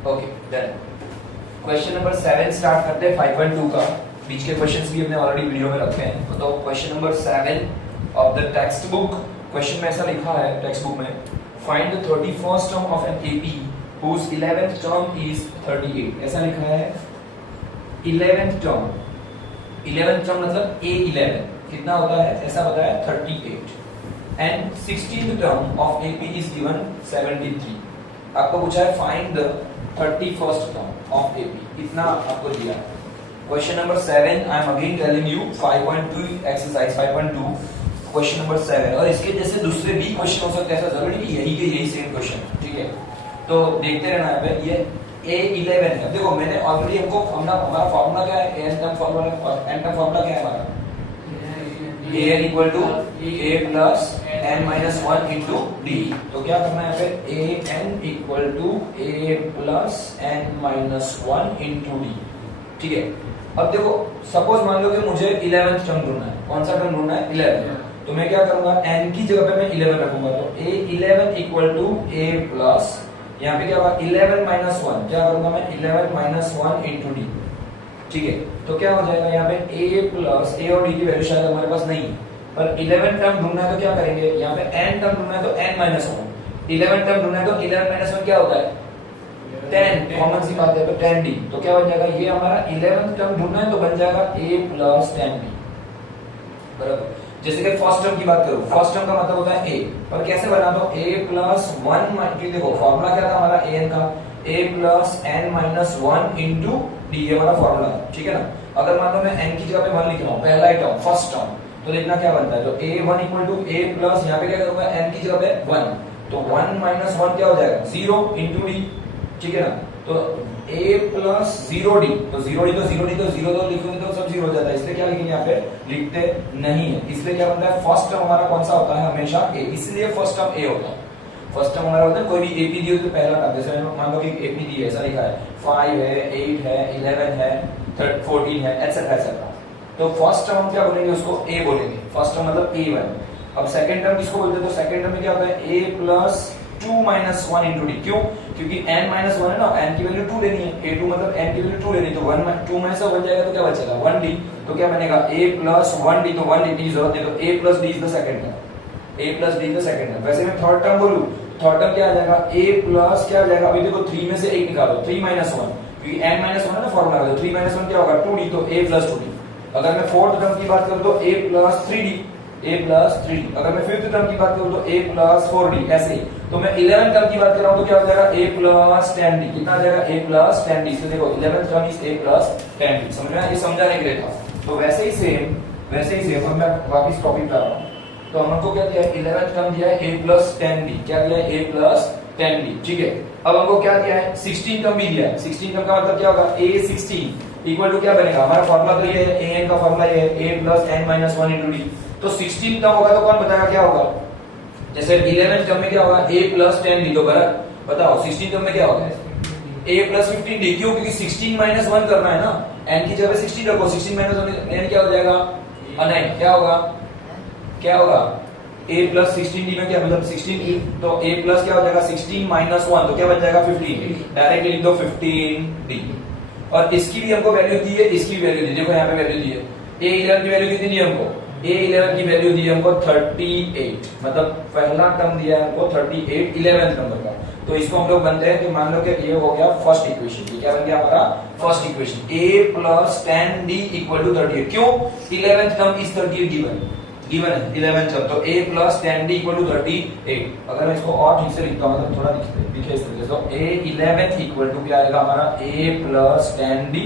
Okay done. Question number 7 start करते हैं 5.2 का। बीच के क्वेश्चंस भी हमने ऑलरेडी वीडियो में रखे हैं। तो question number 7 of the text book. Question में ऐसा लिखा है टेक्स्ट बुक में, find the 31st term of an AP whose 11th term is 38। ऐसा लिखा है 11th टर्म। 11th टर्म मतलब A11 कितना होता है, ऐसा बताया 38। And 16th term of AP is given 73। आपको पूछा है find the 31st term of AP, इतना आपको दिया। Question number 7 I am again telling you 5.2 exercise 5.2 question number 7। और इसके जैसे दूसरे भी क्वेश्चन हो सकते हैं, ऐसा जरूरी नहीं यही के यही सेम क्वेश्चन, ठीक है। तो देखते रहना है। ये A11 है। देखो मैंने ऑलरेडी हमको हमारा फार्मूला क्या है, n टर्म फार्मूला और n टर्म फार्मूला क्या है हमारा, an equal to a plus n minus 1 into d। तो क्या करना है यहाँ पे, an equal to a plus n minus 1 into d, ठीक है। अब देखो सपोज मान लो कि मुझे 11th टर्म ढूंढना है। कौन सा टर्म ढूंढना है, 11। तो मैं क्या करूंगा, n की जगह पे मैं 11 रखूंगा। तो a11 equal to a plus, यहाँ पे क्या होगा 11 माइनस 1, क्या करूंगा मैं 11 माइनस 1 इंटू डी, ठीक है। तो क्या हो जाएगा यहाँ पे a प्लस a और d की वैल्यू शायद हमारे पास नहीं है, पर 11 टर्म ढूंढना है तो क्या करेंगे, यहाँ पे n टर्म ढूंढना है तो n माइनस 1, 11 टर्म ढूंढना है तो 11 माइनस 1 क्या होता है 10, कॉमन सी बात है तो 10d। तो क्या बन जाएगा, ये हमारा 11 टर्म ढूंढना है तो बन जाएगा a प्लस 10d, बराबर। जैसे कि फर्स्ट टर्म की बात करूं, फर्स्ट टर्म का मतलब होता है a, पर कैसे बना दो a प्लस 1, देखो फॉर्मूला क्या था हमारा an का, a plus n minus 1 into D, ये हमारा फॉर्मूला है, ठीक है ना। अगर मान लो मैं n की जगह पे 1 लिख रहा हूँ, पहला ही टर्म फर्स्ट टर्म, तो देखना क्या बनता है। तो a1 equal to a plus, यहाँ पे क्या करूंगा n की जगह पे 1, तो 1 माइनस 1 क्या हो जाएगा 0 इंटू डी, ठीक है ना। तो a प्लस 0d, तो 0d तो 0d तो 0 तो लिखोगे तो सब 0 हो जाता है, इसलिए क्या लिखेंगे यहाँ पे, लिखते नहीं है। इसलिए क्या बनता है, फर्स्ट टर्म हमारा कौन सा होता है, हमेशा a, इसलिए फर्स्ट टर्म a होता है। फर्स्ट टर्म हमारा होता है, कोई भी एपी दियो तो पहला टर्म, जैसे मान लो कि एपी दी है, ऐसा लिखा है 5 है 8 है 11 है 14 है एटसेट्रा एटसेट्रा। तो फर्स्ट टर्म हम क्या बोलेंगे, उसको a बोलेंगे, फर्स्ट टर्म मतलब a1। अब सेकंड टर्म किसको बोलते हैं, तो सेकंड टर्म में क्या होता है a plus 2 minus 1 into D, क्यों, क्योंकि n माइनस 1 है ना, n की वैल्यू 2 लेनी है, a2 मतलब n की वैल्यू 2 लेनी, तो 1 2 में से बन जाएगा तो क्या बचेगा 1d। तो क्या बनेगा a प्लस 1d, तो 1d की जरूरत नहीं, तो a plus d is the second term, a plus d is the second term. वैसे मैं थर्ड टर्म बोलूं, थर्ड टर्म क्या आ जाएगा, a प्लस क्या आ जाएगा, अभी देखो 3 में से 1 निकालो, 3 माइनस 1, क्योंकि n माइनस 1 है ना फॉर्मूला का, तो 3 माइनस 1 क्या होगा 2d, तो a प्लस 2d। अगर मैं फोर्थ टर्म की बात करूं तो a plus 3d, a plus 3d। अगर मैं फिफ्थ टर्म की बात करूं तो a प्लस 4d, ऐसे ही। तो मैं 11 टर्म की बात कर रहा हूं तो क्या हो जाएगा a प्लस 10d, कितना आ जाएगा a प्लस 10d। तो देखो 11th term is a plus 10d, समझ में, ये समझाने के लिए था। तो वैसे ही सेम अब मैं वापस कॉपी कर रहा हूं। तो हमको क्या दिया है, 11th टर्म दिया है a प्लस 10d, क्या दिया है a प्लस 10d, ठीक है। अब हमको क्या दिया है, 16 टर्म भी दिया है। 16 टर्म का मतलब क्या होगा, a16 इक्वल टू क्या बनेगा, हमारा फॉर्मूला तो ये है, an का फॉर्मूला ये है a plus n minus 1 into D. तो 16 टर्म होगा तो कौन बताएगा क्या होगा, जैसे 11th टर्म में क्या होगा a प्लस 10d, तो बराबर बताओ 16 टर्म में क्या होगा a प्लस 15d, क्यों, क्योंकि 16 माइनस 1 करना है ना, n की जगह 16 रखो, 16 माइनस 1 n क्या हो जाएगा 9, क्या होगा a प्लस 16d में क्या मतलब 16, तो a प्लस क्या हो जाएगा 16 माइनस 1, तो क्या बच जाएगा 15, डायरेक्टली लिख दो 15d। और इसकी भी हमको वैल्यू दी है, इसकी भी वैल्यू दी, देखो यहाँ पे वैल्यू दी है, a11 की वैल्यू कितनी दी है हमको, a11 की वैल्यू दी है हमको 38, मतलब पहला टर्म दिया है हमको 38 11th नंबर का। तो इसको हम लोग बनते हैं कि मान लो कि ये हो गया फर्स्ट इक्वेशन, ये क्या बन गया हमारा first equation, a plus 10d equal to 38, क्यों 11th टर्म इज 38 गिवन है 11th टर्म, तो a plus 10d equal to 38। अगर मैं इसको और ठीक से लिखता हूं मतलब थोड़ा दिखे इस तरीके से, तो a11 इक्वल टू क्या आएगा हमारा a plus 10d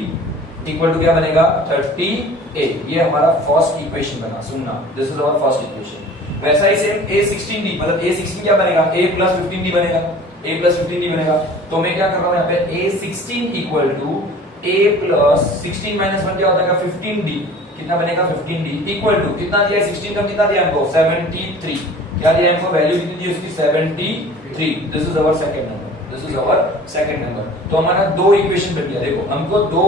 equal to क्या बनेगा 38, ये हमारा फर्स्ट इक्वेशन बना, सुनना, this is our first equation. वैसा ही सेम a16d, मतलब a16 क्या बनेगा a प्लस 15d बनेगा, a प्लस 15d बनेगा। तो मैं क्या कर रहा हूं यहाँ पे a16 equal to a plus 16 minus 1 क्या होता है 15d, कितना बनेगा 15d इक्वल टू कितना दिया है 16 का कितना दिया हमको 73, क्या दिया हमको वैल्यू कितनी दी उसकी 73। This is our second number, this is our second number. तो हमारा दो इक्वेशन बन गया, देखो हमको दो,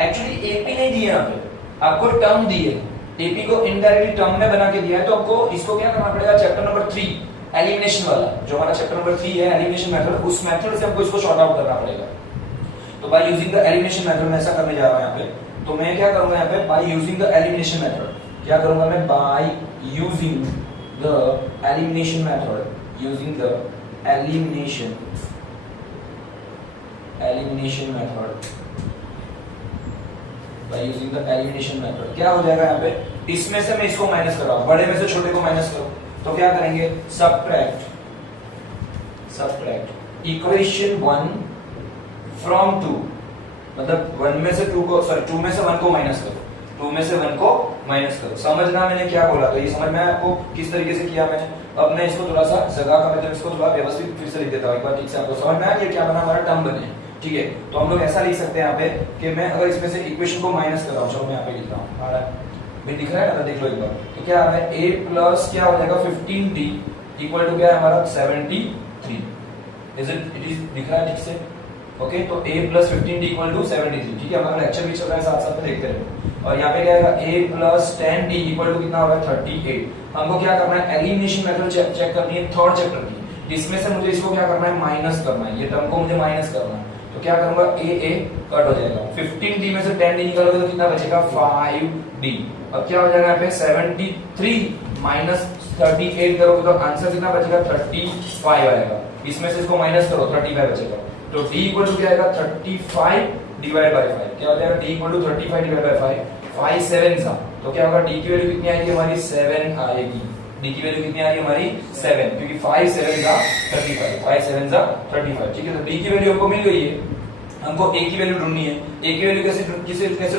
एक्चुअली एपी नहीं दिए यहाँ पे, आपको टर्म दिए, एपी को इनडायरेक्टली टर्म में बना के दिया है। तो हमको इसको क्या करना पड़ेगा, चैप्टर नंबर 3 एलिमिनेशन वाला, जो हमारा चैप्टर नंबर 3 है एलिमिनेशन मेथड, उस मेथड से हमको इसको शॉर्ट आउट करना पड़ेगा। तो by using the elimination method मैं ऐसा करने जा रहा हूं यहाँ पे। तो मैं क्या करूंगा यहाँ पे, by using the elimination method, क्या करूंगा मैं, by using the elimination method, using the elimination method, by using the elimination method क्या हो जाएगा यहाँ पे, इसमें से मैं इसको माइनस कर रहा हूं, बड़े में से छोटे को माइनस करो, तो क्या करेंगे, सबट्रैक्ट इक्वेशन 1 फ्रॉम 2, मतलब 1 में से 2 को, सॉरी 2 में से 1 को माइनस करो, 2 में से 1 को माइनस करो। समझना मैंने क्या बोला, तो ये समझ में आपको किस तरीके से किया मैंने। अब मैं इसको थोड़ा सा जगह का मतलब इसको थोड़ा व्यवस्थित फिर से लिख देता हूं, एक बार ठीक से आपको समझ में आ गया क्या बना, हमारा टर्म बने, ठीक है। तो हम लोग ऐसा लिख सकते हैं यहाँ पे कि मैं अगर इसमें से इक्वेशन को माइनस कर रहा हूं, चलो मैं यहाँ पे लिख रहा हूं, आ रहा है भाई, दिख रहा है ना, देख लो एक बार, तो क्या आ रहा है, a प्लस क्या हो जाएगा 15d इक्वल टू क्या है हमारा 73, इज इट इज दिख रहा है ठीक से, ओके। तो a plus 15d equal to 73, ठीक है। हमारा लेक्चर भी चल रहा है, साथ साथ में देखते रहो। और यहाँ पे क्या आएगा, a plus 10d equal to कितना होगा 38। हमको क्या करना है, एलिमिनेशन मेथड चेक करनी है थर्ड चैप्टर की, इसमें से मुझे इसको क्या करना है, माइनस करना है, ये टर्म को मुझे माइनस करना है। तो क्या करूंगा, a कट हो जाएगा, 15d में से 10d निकालोगे तो कितना बचेगा 5d। अब क्या हो जाएगा यहाँ पे 73 माइनस 38 करोगे तो आंसर कितना बचेगा 35 आएगा। इसमें से इसको माइनस करो 35 बचेगा, तो d इक्वल टू क्या आएगा 35 डिवाइड बाय 5, क्या हो जाएगा d equal to 35 divide by 5, 5 7 सा, तो क्या होगा d की वैल्यू कितनी आएगी हमारी 7 आएगी, d की वैल्यू कितनी आ रही है हमारी 7, क्योंकि 5 7 जा 35, 5 7 जा 35, ठीक है। तो d की वैल्यू हमको मिल गई है, हमको a की वैल्यू ढूंढनी है। a की वैल्यू कैसे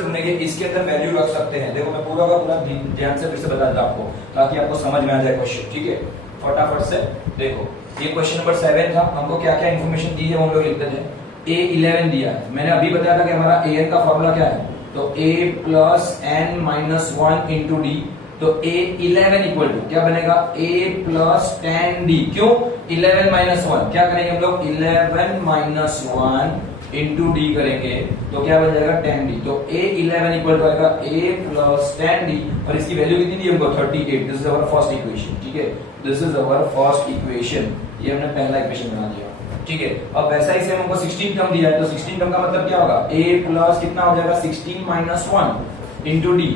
ढूंढेंगे, इसके अंदर वैल्यू रख सकते हैं, देखो मैं पूरा का पूरा ध्यान से फिर से बता देता आपको ताकि आपको समझ में आ जाए क्वेश्चन, ठीक है। फटाफट से देखो, ये क्वेश्चन नंबर 7 था, हमको क्या क्या इन्फॉर्मेशन दी है वो हम लोग लिखते थे। a 11 दिया है, मैंने अभी बताया था कि हमारा an का फॉर्मूला क्या है, तो a plus n minus 1 into D, तो a 11 इक्वल टू क्या बनेगा, a प्लस 10d, क्यों 11 माइनस 1, क्या करेंगे हम लोग 11 माइनस 1 इंटू डी करेंगे तो क्या बन जाएगा 10d, तो a 11 इक्वल टू आएगा a प्लस 10d, और इसकी वैल्यू कितनी दी हमको 38, this is our first equation, ठीक है, this is our first equation, ये हमने पहला इक्वेशन बना दिया, ठीक है। अब वैसा ही से हमको 16 टर्म दिया है, तो 16 टर्म का मतलब क्या होगा, a प्लस कितना हो जाएगा 16 माइनस 1 इंटू डी,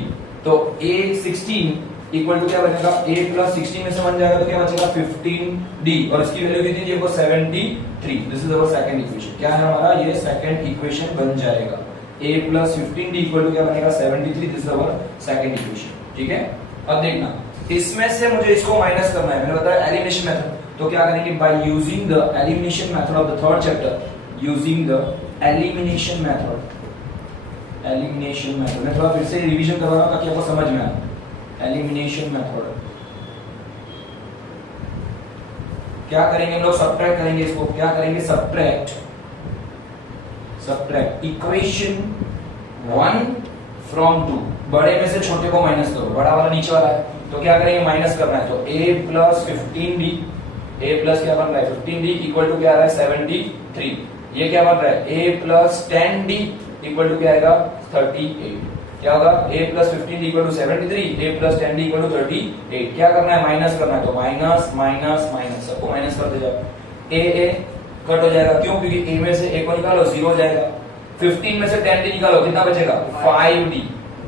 तो a 16 इक्वल टू क्या बनेगा, a प्लस 16 में से 1 जाएगा तो क्या बचेगा 15d, और इसकी वैल्यू कितनी थी हमको 73, this is our second equation, क्या है हमारा ये सेकंड इक्वेशन बन जाएगा, a plus 15d equal to क्या बनेगा 73, this is our second equation, ठीक है। अब देखना, इसमें से मुझे इसको माइनस करना है, मैंने बताया एलिमिनेशन मेथड, तो क्या करेंगे, by using the elimination method of the third chapter, using the elimination method, मैं थोड़ा फिर से रिवीजन करवा रहा हूं ताकि आपको समझ में आए। एलिमिनेशन मेथड क्या करेंगे हम लोग, सब्ट्रैक्ट करेंगे इसको, क्या करेंगे सब्ट्रैक्ट इक्वेशन 1 फ्रॉम 2, बड़े में से छोटे को माइनस करो, बड़ा वाला नीचे वाला है तो क्या करेंगे माइनस करना है, तो a plus 15d, a plus क्या बन रहा है 15d इक्वल टू क्या आ रहा है 73, ये क्या बन रहा है a plus 10d equal to क्या आएगा 38, क्या होगा a plus 15d equal to 73, a plus 10d equal to 38, क्या करना है माइनस करना है, तो माइनस माइनस माइनस सबको माइनस कर दे जाओ, a कट हो जाएगा, क्यों क्योंकि a में से a को निकालो 0 हो जाएगा, 15 में से 10d निकालो कितना बचेगा 5d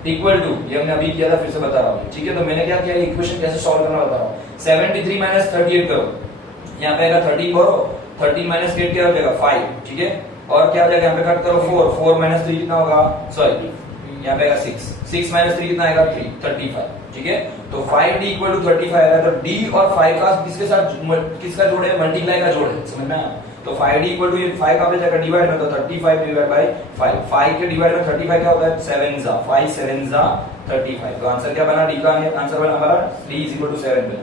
इक्वल टू, ये हमने अभी किया था फिर से बता रहा हूँ, ठीक है। तो मैंने क्या किया, इक्वेशन कैसे सॉल्व करना बता रहा हूँ, 73 माइनस 38 करो, यहाँ पे आएगा 13 करो, 13 माइनस 8 क्या हो जाएगा 5, ठीक है, और क्या हो जाएगा यहाँ पे कट करो 4, 4 माइनस 3 कितना होगा, सॉरी यहाँ पे आएगा 6, 6 माइनस 3 कितना आएगा 3, 35, ठीक है। तो 5d इक्वल टू 35 आएगा, तो d और 5 का किसके साथ किसका जोड़ है, मल्टीप्लाई का जोड़ है, समझ में आया। तो 5d इक्वल टू 5 का जाएगा डिवाइड में, तो 35 डिवाइड बाय 5, 5 के डिवाइड में 35 क्या होता है 7 जा 5 7 जा 35, तो आंसर क्या बना, d का आंसर बना हमारा d इज इक्वल टू 7 बना।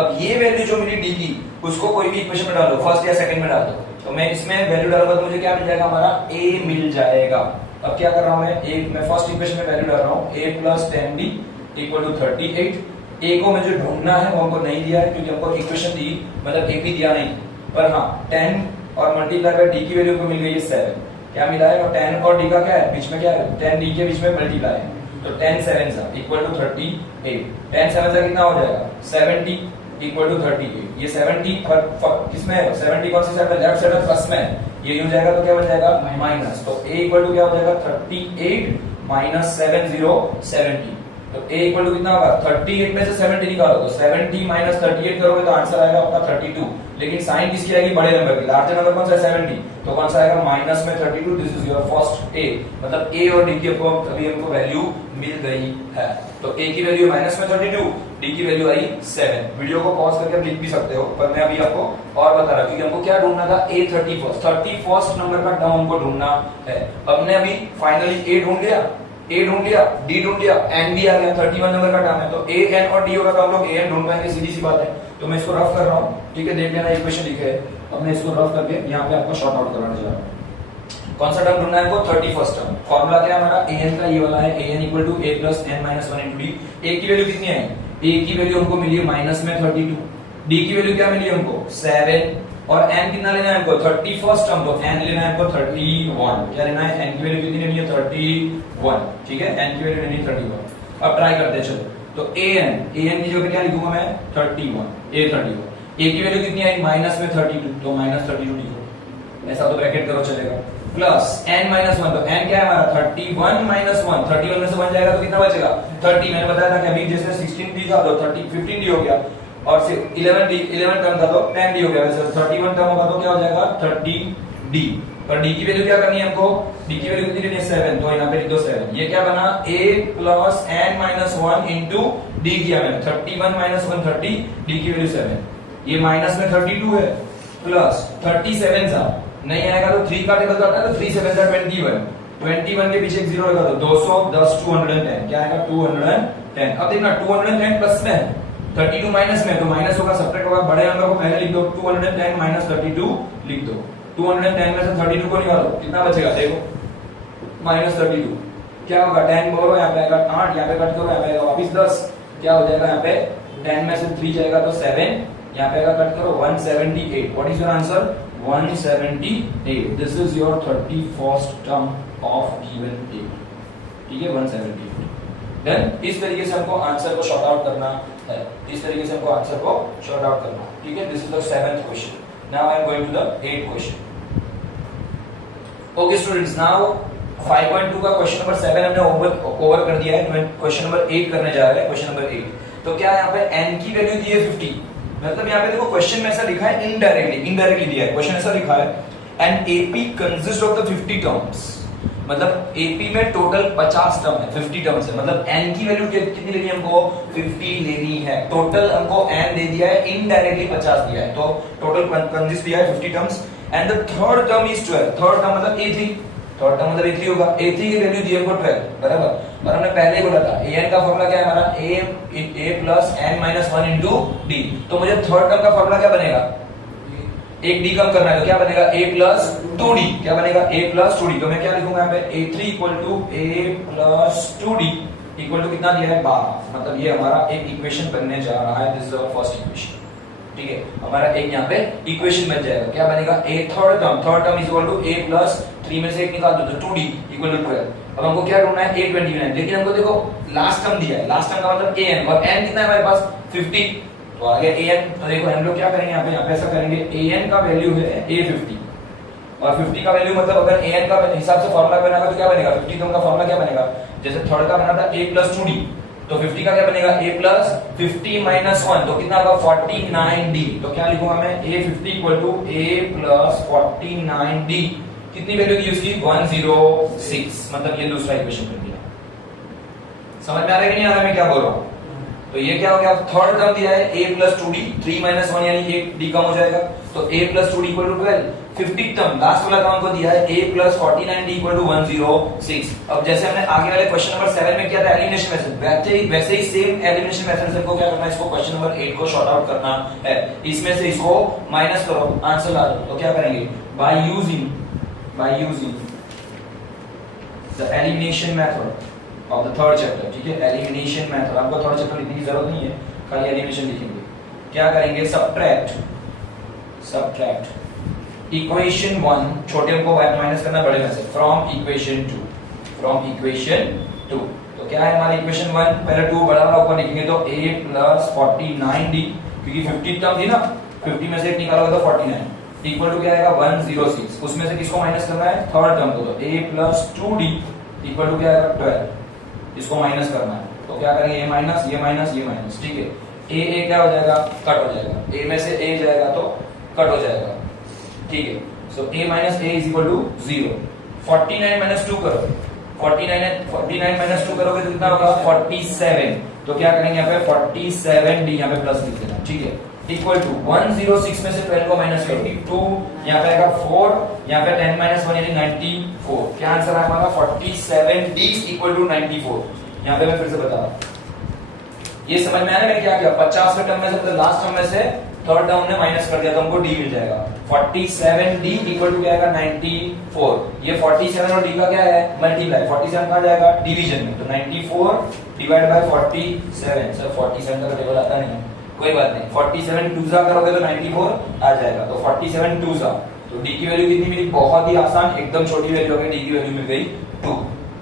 अब ये वैल्यू जो मिली d की, उसको कोई भी इक्वेशन में डालो, फर्स्ट या सेकंड में डाल दो, तो मैं इसमें वैल्यू डालूंगा तो मुझे क्या मिल जाएगा, हमारा a मिल जाएगा। अब क्या कर रहा हूं मैं फर्स्ट इक्वेशन में वैल्यू डाल रहा हूं, a plus 10d equal to 38, a को मुझे ढूंढना है, वो हमको नहीं दिया है क्योंकि हमको इक्वेशन दी मतलब a भी दिया नहीं, पर हाँ 10 और मल्टीप्लाई बाय d की वैल्यू को मिल गई है 7, क्या मिला है, और 10 और d का क्या है बीच में, क्या है 10 d के बीच में मल्टीप्लाई है, तो 10 7 सा इक्वल टू 38, 10 7 सा कितना हो जाएगा 70 इक्वल टू 38, ये 70 किसमें है, 70 कौन सी साइड में, लेफ्ट साइड में प्लस में है, ये हो जाएगा तो क्या बन जाएगा माइनस, तो a इक्वल टू क्या हो जाएगा 38 माइनस 70 तो a इक्वल टू कितना होगा 38 में से 70 निकालो तो 70 माइनस 38 करोगे तो आंसर आएगा आपका 32, लेकिन साइन किसकी आएगी बड़े नंबर की, लार्जर नंबर कौन सा है 70, तो कौन सा आएगा माइनस में 32, this is your first a, मतलब a और d की अभी हमको वैल्यू मिल गई है, तो a की वैल्यू माइनस में 32, d की वैल्यू आई 7। वीडियो को पॉज करके आप लिख भी सकते हो, पर मैं अभी आपको और बता रहा हूं क्योंकि हमको क्या ढूंढना था a 31st नंबर का टर्म हमको ढूंढना है। हमने अभी फाइनली a ढूंढ लिया, a ढूंढ लिया, d ढूंढ लिया, n भी आ गया, 31 नंबर का टर्म है, तो a n और d होगा तो हम लोग a n ढूंढ पाएंगे, सीधी सी बात है। तो मैं इसको रफ कर रहा हूं, ठीक है, देख लेना इक्वेशन लिखे है, अब मैं इसको रफ करके यहाँ पे आपको शॉर्ट आउट कराने जा रहा हूं। कौन सा टर्म ढूंढना है हमको 31st टर्म, फॉर्मूला क्या है हमारा an का ये वाला है, an equal to a plus n minus 1 into d। a की वैल्यू कितनी है, a की वैल्यू हमको मिली है माइनस में 32, d की वैल्यू क्या मिली हमको 7 और n कितना लेना है हमको 31st टर्म, तो n लेना है हमको 31, क्या लेना है n की वैल्यू कितनी लेनी है 31, ठीक है, n की वैल्यू लेनी है 31। अब ट्राई करते हैं चलो, तो an की जगह क्या लिखूंगा मैं 31, a की वैल्यू कितनी आई माइनस में 32, तो माइनस 32 लिखो, ऐसा तो ब्रैकेट करो चलेगा, प्लस n माइनस 1, तो n क्या है हमारा 31 माइनस 1, 31 में से 1 जाएगा तो कितना बचेगा 30, मैंने बताया था कि अभी जैसे 16 डी था तो 15 डी हो गया और सिर्फ 11 टर्म था तो 10 डी हो गया, वैसे 31 टर्म होगा तो क्या हो जाएगा 30 डी, पर d की वैल्यू क्या करनी है हमको, d की वैल्यू कितनी लेनी है 7, तो यहाँ पे लिख दो 7, ये क्या बना a plus n minus 1 into d किया मैंने 31 माइनस 1 30, d की वैल्यू 7, ये माइनस में 32 है प्लस 37 था, नहीं आएगा तो 3 का टेबल करता है तो 3 7 21 के पीछे एक जीरो लगा दो, 210 210, क्या आएगा 210। अब देखना 210 प्लस में 32 माइनस में, तो माइनस होगा सब्ट्रैक्ट होगा, बड़े नंबर को पहले लिख दो, 210 माइनस 32 लिख दो, 210 में से 32 को निकालो कितना बचेगा देखो माइनस 32, क्या होगा 10 बोलो यहाँ पे आएगा 8, यहाँ पे कट करो यहाँ पे आएगा वापस 10, क्या हो जाएगा यहाँ पे 10 में से 3 जाएगा तो 7, यहाँ पे आएगा कट करो 178, what is your answer 178, this is your 31st term of given a, ठीक है 178। देन इस तरीके से हमको आंसर को शॉर्ट आउट करना है, इस तरीके से हमको आंसर को शॉर्ट आउट करना, ठीक है, this is the 7th question. Now I am going to the 8th question. Okay students, now 5.2 का क्वेश्चन नंबर 7 हमने ओवर कर दिया है, क्वेश्चन नंबर 8 करने जा रहे हैं, क्वेश्चन नंबर 8। तो क्या यहाँ पे n की वैल्यू दी है 50, मतलब यहाँ पे देखो क्वेश्चन में ऐसा लिखा है इनडायरेक्टली दिया है, क्वेश्चन ऐसा लिखा है and AP consist of the 50 terms, मतलब AP में टोटल 50 टर्म है, 50 टर्म्स है, मतलब n की वैल्यू कितनी लेनी है हमको 50 लेनी है, टोटल हमको n दे दिया है, इनडायरेक्टली 50 दिया है, तो टोटल कंसिस्ट दिया है 50 terms and the third term is 12, third term मतलब A3, थर्ड टर्म मतलब A3 होगा, A3 की वैल्यू दी है हमको 12 बराबर, और हमने पहले ही बोला था an का फार्मूला क्या है हमारा a plus n minus 1 into d, तो मुझे थर्ड टर्म का फार्मूला क्या बनेगा, एक डी कम करना है तो क्या बनेगा a प्लस 2d, क्या बनेगा a प्लस 2d, तो मैं क्या लिखूंगा यहाँ पे a3 equal to a plus 2d equal to कितना दिया है 12, मतलब ये हमारा एक इक्वेशन बनने जा रहा है, this is our first equation, ठीक है, हमारा एक यहाँ पे इक्वेशन बन जाएगा, क्या बनेगा a third term is equal to a plus 3 में से एक निकाल दो तो 2d इक्वल टू 12। अब हमको क्या ढूंढना है a29, लेकिन हमको देखो लास्ट टर्म दिया है, लास्ट टर्म का मतलब an, और n कितना है हमारे पास 50, तो आ गया an, तो देखो हम लोग क्या करेंगे यहाँ पे ऐसा करेंगे an का वैल्यू है a50 और 50 का वैल्यू मतलब अगर an का हिसाब से फार्मूला बनाएगा तो क्या बनेगा 50 टर्म का फार्मूला क्या बनेगा, जैसे थर्ड का बना था a प्लस 2d, तो 50 का क्या बनेगा a प्लस 50 माइनस 1, तो कितना होगा 49d, तो क्या लिखूंगा मैं a50 equal to a plus 49d, कितनी वैल्यू दी उसकी 106, मतलब ये दूसरा इक्वेशन बन गया। समझ में आ रहा है कि नहीं आ रहा है मैं क्या बोल रहा हूँ, तो ये क्या हो गया थर्ड टर्म दिया है a प्लस 2d, 3 माइनस 1 यानी एक d कम हो जाएगा, तो a plus 2d equal to 12, 50 term last वाला टर्म को दिया है a plus 49d equal to 106। अब जैसे हमने आगे वाले क्वेश्चन नंबर 7 में किया था एलिमिनेशन मेथड, वैसे ही सेम एलिमिनेशन मेथड से को क्या करना है, इसको क्वेश्चन नंबर 8 को शॉर्ट आउट करना है, इसमें से इसको माइनस करो आंसर ला दो, तो क्या करेंगे by using the elimination method of the third chapter, ठीक है, एलिमिनेशन मेथड, आपको थर्ड चैप्टर लिखने की जरूरत नहीं है, खाली एलिमिनेशन लिखेंगे। क्या करेंगे सब्ट्रैक्ट इक्वेशन 1 छोटे को माइनस करना बड़े में से फ्रॉम इक्वेशन 2, तो क्या है हमारी इक्वेशन 1, पहले 2 बड़ा वाला ऊपर लिखेंगे तो a प्लस 49d, क्योंकि 50 टर्म थी ना, 50 में से एक निकालोगे तो 49, इक्वल टू क्या आएगा 106, उसमें से किसको माइनस करना है, थर्ड टर्म को, तो a plus 2d equal to क्या आएगा 12, इसको माइनस करना है, तो क्या करेंगे ये माइनस ये माइनस ये माइनस, ठीक है, a क्या हो जाएगा, कट हो जाएगा, a में से a जाएगा तो कट हो जाएगा, ठीक है, so a minus a is equal to 0। 49 minus 2 करो, 49 माइनस 2 करोगे तो कितना होगा 47, तो क्या करेंगे यहाँ पे 47d यहाँ पे प्लस लिख देना, ठीक है, इक्वल टू 106 में से 12 को माइनस करो 2, यहाँ पे आएगा 4, यहाँ पे 10 माइनस 1 यानी 94, क्या आंसर है हमारा 47d इक्वल टू 94। यहाँ पे मैं फिर से बता रहा हूँ, ये समझ में आया मैंने क्या किया, 50 के टर्म में से मतलब लास्ट टर्म में से थर्ड टर्म ने माइनस कर दिया तो हमको d मिल जाएगा, 47d इक्वल टू क्या आएगा 94, ये 47 और d का क्या है मल्टीप्लाई, 47 कहाँ जाएगा डिवीजन में, तो 94 डिवाइड बाय 47, सर 47 का टेबल आता नहीं है, कोई बात नहीं, 47 टूजा करोगे तो 94 आ जाएगा, तो 47 टूजा, तो d की वैल्यू कितनी मिली, बहुत ही आसान, एकदम छोटी वैल्यू है, d की वैल्यू मिल गई 2,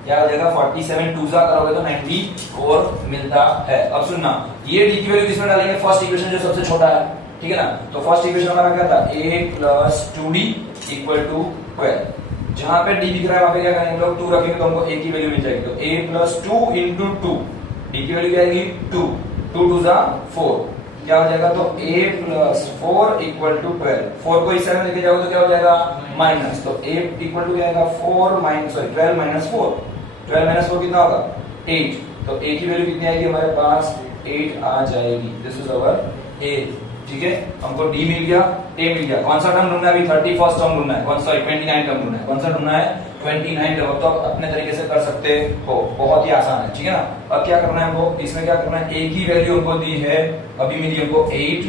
क्या हो जाएगा 47 टूजा करोगे तो 94 मिलता है। अब सुनना, ये d की वैल्यू किसमें डालेंगे, फर्स्ट इक्वेशन जो सबसे छोटा है, ठीक है ना, तो फर्स्ट इक्वेशन हमारा क्या था a plus 2d equal to 12, जहां पे d दिख रहा है वहां पे क्या करेंगे लोग 2 रखेंगे तो हमको a की वैल्यू मिल जाएगी, तो a प्लस 2 इंटू 2, d की वैल्यू क्या आएगी 2, 2 टू जा 4, क्या हो जाएगा, तो a प्लस 4 इक्वल टू 12, 4 को इस साइड में लेके जाओगे तो क्या हो जाएगा माइनस, तो a इक्वल टू क्या आएगा 4 माइनस 12 माइनस 4, 12 माइनस 4 कितना होगा 8, तो a की वैल्यू कितनी आएगी हमारे पास 8 आ जाएगी, दिस इज अवर a, ठीक है, हमको d मिल गया, a मिल गया, कौन सा टर्म ढूंढना है अभी 31st टर्म ढूंढना है, कौन सा 29 टर्म ढूंढना है, कौन सा ढूंढना है 29 टर्म, तो आप अपने तरीके से कर सकते हो, बहुत ही आसान है, ठीक है ना। अब क्या करना है हमको, इसमें क्या करना है, a की वैल्यू हमको दी है, अभी मिली हमको 8,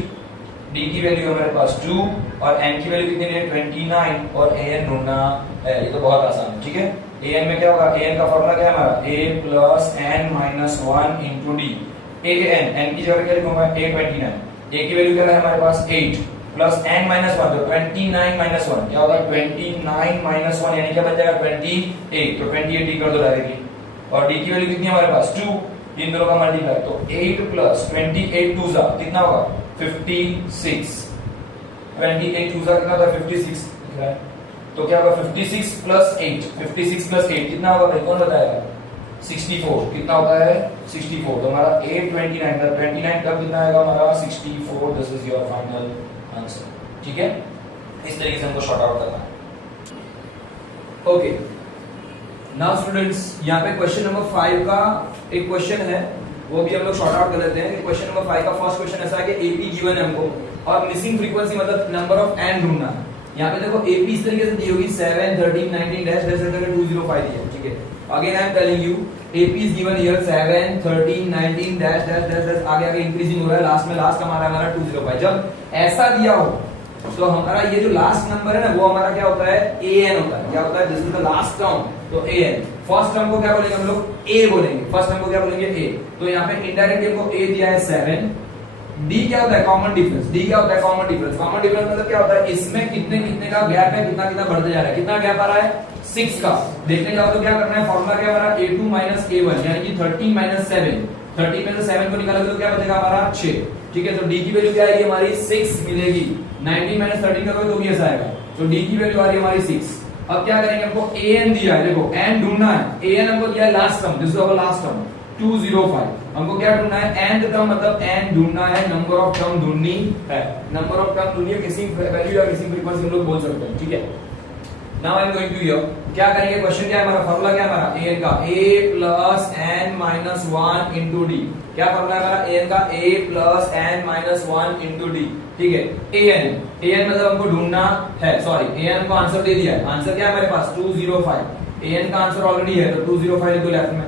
d की वैल्यू हमारे पास 2 और n की वैल्यू कितनी है 29 और an ढूंढना है, ये तो बहुत आसान है, ठीक है। an में क्या होगा, an का फॉर्मूला क्या है हमारा a plus n minus 1 into D, n की जगह क्या लिखूंगा a29, a की वैल्यू क्या है हमारे पास 8 प्लस n माइनस 1, तो 29 माइनस 1 क्या होगा 29 माइनस 1 यानी क्या बन जाएगा 28, तो 28 d कर दो डायरेक्टली, और d की वैल्यू कितनी है हमारे पास 2, इन दोनों का मल्टीप्लाई, तो 8 प्लस 28 टू जा कितना होगा 56, 28 टू जा कितना होता है 56 दिख रहा है, तो क्या होगा 56 प्लस 8, 56 प्लस 8 कितना होगा भाई कौन बताएगा 64, कितना होता है 64, तो हमारा 829 का 29 कब कितना आएगा हमारा 64, this is your final answer, ठीक है, इस तरीके से हमको शॉर्ट आउट करना है। ओके, नाउ स्टूडेंट्स यहाँ पे क्वेश्चन नंबर 5 का एक क्वेश्चन है, वो भी हम लोग शॉर्ट आउट कर लेते हैं। क्वेश्चन नंबर 5 का फर्स्ट क्वेश्चन ऐसा है कि एपी गिवन है हमको और मिसिंग फ्रीक्वेंसी मतलब नंबर ऑफ एन ढूंढना है। यहाँ पे देखो एपी इस तरीके से दी होगी 7 13 19 डैश डैश करके 205 दिया, ठीक है। Again I am telling you AP is given here 7 13 19 dash dash dash dash आगे आगे इंक्रीजिंग हो रहा है, लास्ट में लास्ट हमारा 205। जब ऐसा दिया हो तो हमारा ये जो लास्ट नंबर है ना वो हमारा क्या होता है an होता है, क्या होता है this is the last term, तो an। फर्स्ट टर्म को क्या बोलेंगे हम लोग a बोलेंगे, फर्स्ट टर्म को क्या बोलेंगे a, तो यहाँ पे इनडायरेक्टली हमको a दिया है 7, d क्या होता है कॉमन डिफरेंस, d क्या होता है कॉमन डिफरेंस, कॉमन डिफरेंस मतलब क्या होता है इसमें कितने कितने का गैप है, कितना कितना बढ़ते जा रहा है, कितना गैप आ रहा है 6 का, देखने जाओ तो क्या करना है फॉर्मूला क्या हमारा a2 a1 यानी कि 13 7, 30 में से 7 को निकालोगे तो क्या बचेगा हमारा 6, ठीक है। तो d की वैल्यू क्या आएगी हमारी 6 मिलेगी, 19 माइनस 13 करोगे तो भी ऐसा आएगा, तो d की वैल्यू आ रही है हमारी 6। अब क्या करेंगे हमको an दिया है, देखो n ढूंढना है, an हमको दिया है last term, this is our last term 205, हमको क्या ढूंढना है nth टर्म मतलब n ढूंढना है, नंबर ऑफ टर्म ढूंढनी है, नंबर ऑफ टर्म ढूंढनी है, मिसिंग वैल्यू या मिसिंग फ्रीक्वेंसी हम लोग बोल सकते हैं, ठीक है। Now I am going to here क्या करेंगे, क्वेश्चन क्या है हमारा, फॉर्मूला क्या है हमारा an का a plus n minus 1 into D, क्या फॉर्मूला है हमारा an का a plus n minus 1 into D, ठीक है। an मतलब हमको ढूंढना है, सॉरी an को आंसर दे दिया है, आंसर क्या है हमारे पास 205, an का आंसर ऑलरेडी है तो 205 लिखो लेफ्ट में,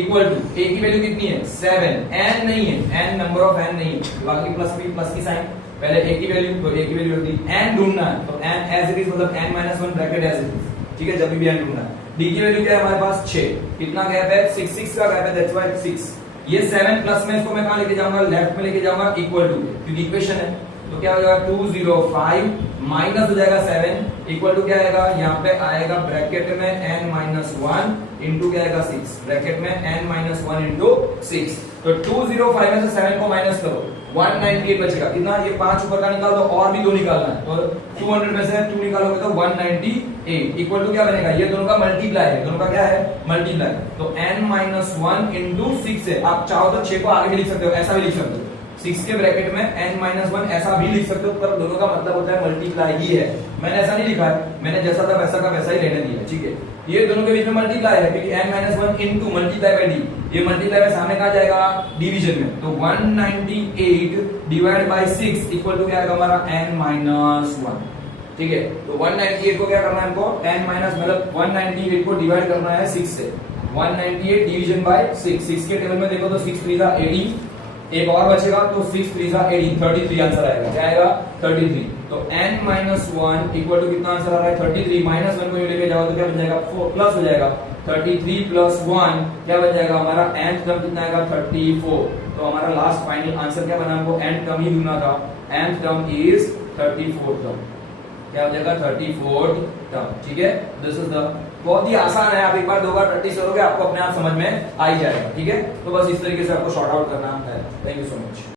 इक्वल टू a की वैल्यू कितनी है 7, n नहीं है, n नंबर ऑफ n नहीं है, बाकी प्लस की साइन, पहले a की वैल्यू तो a की वैल्यू होती है, n ढूंढना है तो n एज इट इज मतलब n minus 1 bracket as it is, ठीक है, जब भी n ढूंढना है। d की वैल्यू क्या है हमारे पास 6, कितना गैप है 6 का गैप है, दैट्स व्हाई 6, ये 7 प्लस में इसको मैं कहां लेके जाऊंगा लेफ्ट में लेके जाऊंगा इक्वल टू, क्योंकि इक्वेशन है, तो क्या हो जाएगा 205 माइनस हो जाएगा 7 इक्वल टू क्या आएगा यहाँ पे आएगा ब्रैकेट में n माइनस 1 इंटू क्या आएगा 6, ब्रैकेट में n माइनस 1 इंटू 6, तो 205 में से 7 को माइनस करो, 198 बचेगा। कितना? ये 5 ऊपर का निकाल दो और भी 2 निकालना है, तो 200 में से 2 निकालोगे तो 198 इक्वल टू क्या बनेगा? ये दोनों का मल्टीप्लाई है, दोनों का क्या है? मल्टीप्लाई। तो n-1 इंटू 6 है। आप चाहो तो 6 को आगे भी लिख सकते हो, ऐसा भी लिख सकते हो, 6 के ब्रैकेट में n-1 ऐसा भी लिख सकते हो, पर दोनों का मतलब होता है मल्टीप्लाई ही है। मैंने ऐसा नहीं लिखा है, मैंने जैसा था वैसा का वैसा ही रहने दिया है, ठीक है। ये दोनों के बीच में मल्टीप्लाई है, क्योंकि n-1 into multiply by d, ये मल्टीप्लाई में सामने कहा जाएगा? डिवीजन में। तो 198 डिवाइड बाय 6 इक्वल टू क्या आएगा हमारा? n-1, ठीक है। तो 198 को क्या करना है हमको? मतलब 198 को डिवाइड करना है 6 से। 198 डिवीजन बाय 6 के टेबल में देखो तो 6 3 जा 18, एक और बचेगा तो 6 3 जा 18, 33 आंसर आएगा। क्या आएगा? 33। तो n-1 इक्वल टू कितना आंसर आ रहा है? 33। -1 को ये लेके जाओ तो क्या बन जाएगा? 4 प्लस हो जाएगा, 33 प्लस 1 क्या बन जाएगा हमारा? nth टर्म कितना आएगा? 34। तो हमारा लास्ट फाइनल आंसर क्या बना? हमको nth टर्म ही ढूंढना था, nth टर्म इज 34 टर्म। क्या हो जाएगा? 34 टर्म, ठीक है। दिस इज द, बहुत ही आसान है, आप एक बार 2 बार प्रैक्टिस करोगे आपको अपने आप समझ में आ ही जाएगा, ठीक है। तो बस इस तरीके से आपको शॉर्ट आउट करना है। Thank you so much.